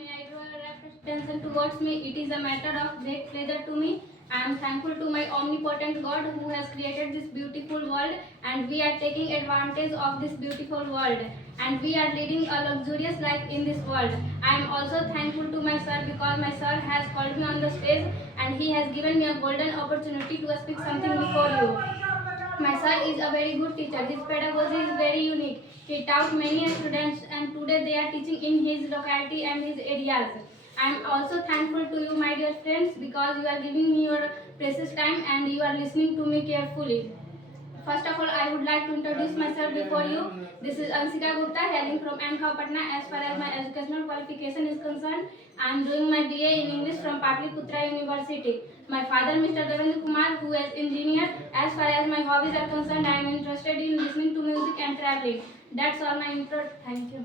may I draw your attention towards me. It is a matter of great pleasure to me. I am thankful to my omnipotent God who has created this beautiful world, and we are taking advantage of this beautiful world, and we are leading a luxurious life in this world. I am also thankful to my sir because my sir has called me on the stage and he has given me a golden opportunity to speak something before you. My sir is a very good teacher. His pedagogy is very unique. He taught many students and today they are teaching in his locality and his areas. I am also thankful to you, my dear friends, because you are giving me your precious time and you are listening to me carefully. First of all, I would like to introduce myself before you. This is Ansika Gupta, hailing from PATNA. As far as my educational qualification is concerned, I am doing my BA in English from Patliputra University. My father, Mr. Devendra Kumar, who is engineer. As far as my hobbies are concerned, I am interested in listening to music and traveling. That's all my intro. Thank you.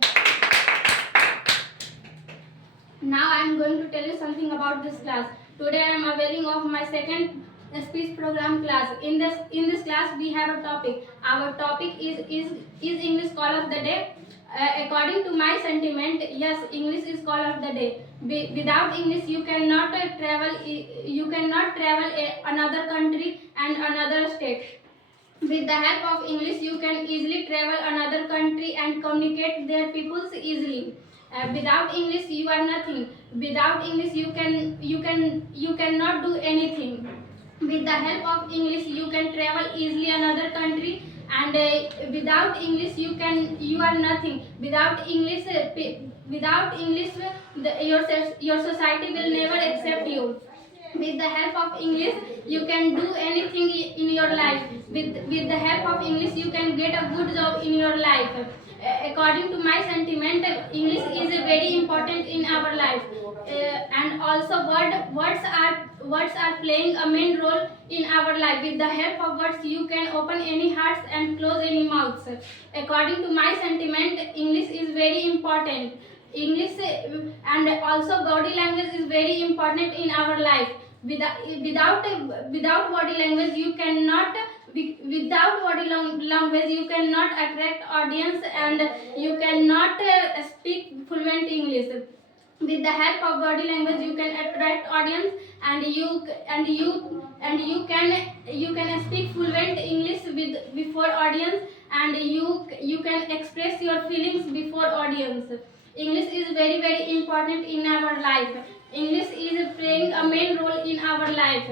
Now I am going to tell you something about this class. Today I am availing of my second speech program class. In this class we have a topic. Our topic is English call of the day. According to my sentiment, yes, English is call of the day. Without English you cannot travel. You cannot travel another country and another state. With the help of English, you can easily travel another country and communicate their peoples easily. Without English, you are nothing. Without English, you cannot do anything. With the help of English, you can travel easily another country, and without English, you are nothing. Without English, your society will never accept you. With the help of English, you can do anything in your life. With the help of English, you can get a good job in your life. According to my sentiment, English is very important in our life. And also words are playing a main role in our life. With the help of words, you can open any hearts and close any mouths. According to my sentiment, English is very important. English and also body language is very important in our life. Without body language, you cannot. Without body language, you cannot attract audience and you cannot speak fluent English. With the help of body language, you can attract audience and you can speak fluent English before audience, and you can express your feelings before audience. English is very important in our life. English is playing a main role in our life.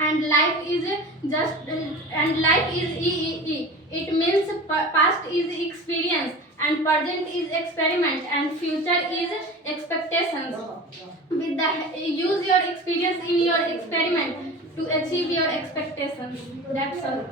And life is EEE. It means past is experience and present is experiment and future is expectations. Use your experience in your experiment to achieve your expectations. That's all.